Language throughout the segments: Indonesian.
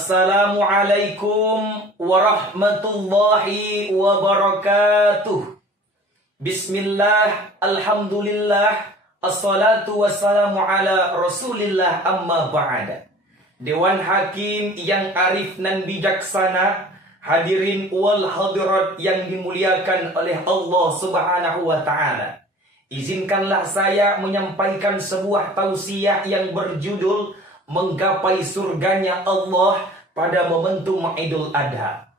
Assalamualaikum warahmatullahi wabarakatuh. Bismillah, alhamdulillah, assalatu wassalamu ala rasulillah, amma ba'da. Dewan Hakim yang arif dan bijaksana, hadirin wal hadirat yang dimuliakan oleh Allah Subhanahu wa ta'ala. Izinkanlah saya menyampaikan sebuah tausiah yang berjudul Menggapai surganya Allah pada momentum Idul Adha.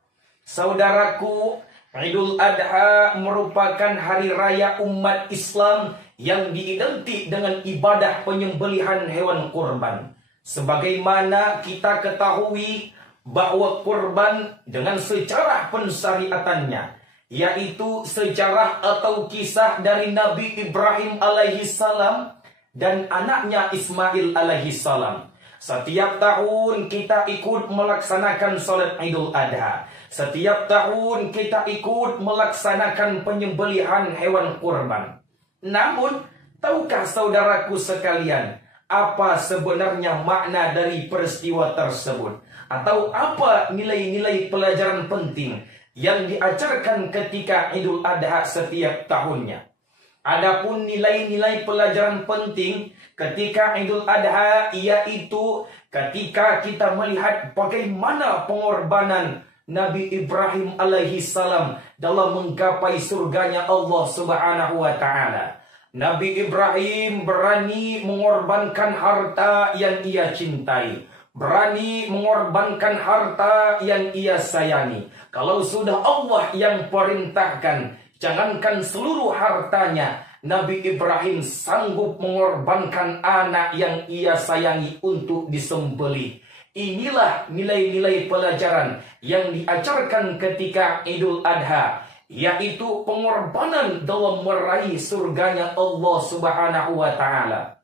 Saudaraku, Idul Adha merupakan hari raya umat Islam yang diidentik dengan ibadah penyembelihan hewan kurban. Sebagaimana kita ketahui bahwa kurban dengan sejarah pensyariatannya, yaitu sejarah atau kisah dari Nabi Ibrahim alaihissalam dan anaknya Ismail alaihissalam. Setiap tahun kita ikut melaksanakan salat Idul Adha. Setiap tahun kita ikut melaksanakan penyembelihan hewan kurban. Namun, tahukah saudaraku sekalian, apa sebenarnya makna dari peristiwa tersebut? Atau apa nilai-nilai pelajaran penting yang diajarkan ketika Idul Adha setiap tahunnya? Adapun nilai-nilai pelajaran penting ketika Idul Adha, yaitu ketika kita melihat bagaimana pengorbanan Nabi Ibrahim alaihissalam dalam menggapai surganya Allah Subhanahu wa ta'ala. Nabi Ibrahim berani mengorbankan harta yang ia cintai, berani mengorbankan harta yang ia sayangi. Kalau sudah Allah yang perintahkan, jangankan seluruh hartanya, Nabi Ibrahim sanggup mengorbankan anak yang ia sayangi untuk disembelih. Inilah nilai-nilai pelajaran yang diajarkan ketika Idul Adha, yaitu pengorbanan dalam meraih surganya Allah Subhanahu wa ta'ala.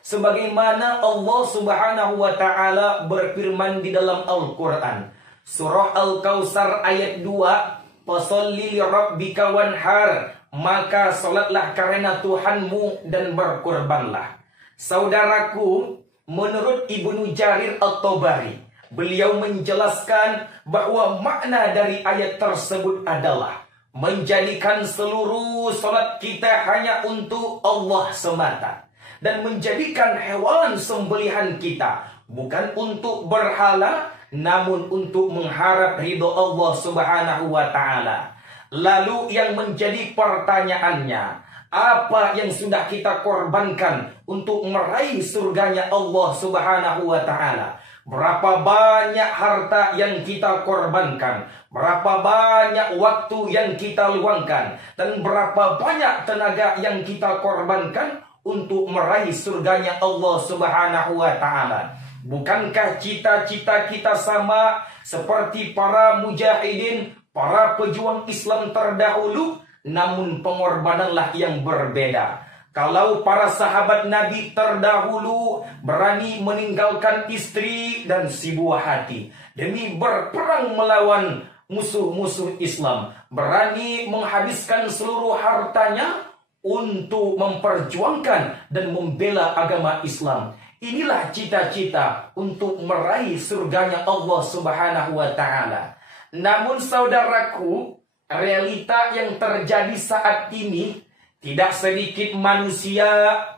Sebagaimana Allah Subhanahu wa ta'ala berfirman di dalam Al-Quran, Surah Al-Kautsar ayat 2, Fasholli li rabbika wanhar, maka salatlah karena Tuhanmu dan berkurbanlah. Saudaraku, menurut Ibnu Jarir At-Tabari, beliau menjelaskan bahwa makna dari ayat tersebut adalah menjadikan seluruh salat kita hanya untuk Allah semata, dan menjadikan hewan sembelihan kita bukan untuk berhala, namun untuk mengharap ridho Allah Subhanahu wa ta'ala. Lalu yang menjadi pertanyaannya, apa yang sudah kita korbankan untuk meraih surganya Allah Subhanahu wa ta'ala? Berapa banyak harta yang kita korbankan? Berapa banyak waktu yang kita luangkan? Dan berapa banyak tenaga yang kita korbankan untuk meraih surganya Allah Subhanahu wa ta'ala? Bukankah cita-cita kita sama seperti para mujahidin, para pejuang Islam terdahulu? Namun pengorbananlah yang berbeda. Kalau para sahabat Nabi terdahulu berani meninggalkan istri dan si buah hati demi berperang melawan musuh-musuh Islam, berani menghabiskan seluruh hartanya untuk memperjuangkan dan membela agama Islam. Inilah cita-cita untuk meraih surganya Allah Subhanahu wa ta'ala. Namun saudaraku, realita yang terjadi saat ini, tidak sedikit manusia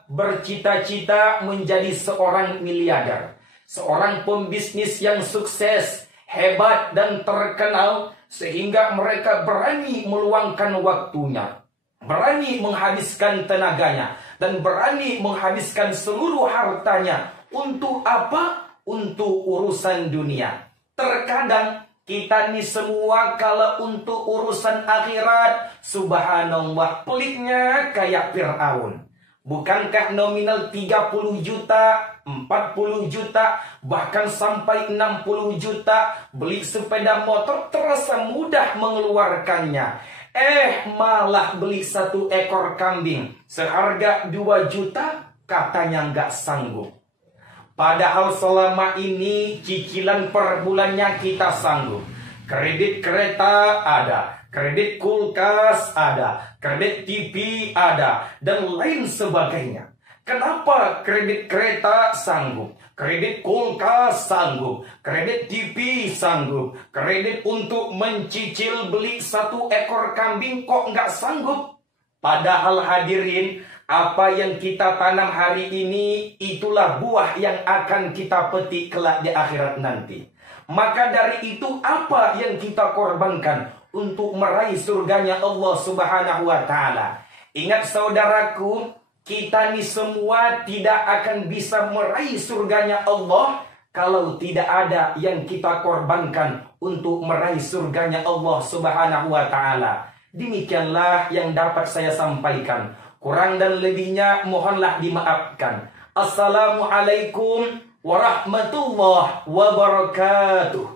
bercita-cita menjadi seorang miliarder, seorang pembisnis yang sukses, hebat dan terkenal, sehingga mereka berani meluangkan waktunya, berani menghabiskan tenaganya, dan berani menghabiskan seluruh hartanya. Untuk apa? Untuk urusan dunia. Terkadang kita nih semua kalau untuk urusan akhirat, subhanallah, peliknya kayak Fir'aun. Bukankah nominal 30 juta, 40 juta, bahkan sampai 60 juta beli sepeda motor terasa mudah mengeluarkannya. Malah beli 1 ekor kambing seharga 2 juta, katanya nggak sanggup. Padahal selama ini cicilan per bulannya kita sanggup. Kredit kereta ada, kredit kulkas ada, kredit TV ada, dan lain sebagainya. Kenapa kredit kereta sanggup, kredit kulkas sanggup, kredit TV sanggup, kredit untuk mencicil beli 1 ekor kambing kok nggak sanggup? Padahal hadirin, apa yang kita tanam hari ini itulah buah yang akan kita petik kelak di akhirat nanti. Maka dari itu apa yang kita korbankan untuk meraih surganya Allah Subhanahu wa Ta'ala? Ingat saudaraku, kita ini semua tidak akan bisa meraih surganya Allah kalau tidak ada yang kita korbankan untuk meraih surganya Allah Subhanahu wa Ta'ala. Demikianlah yang dapat saya sampaikan. Kurang dan lebihnya mohonlah dimaafkan. Assalamualaikum warahmatullahi wabarakatuh.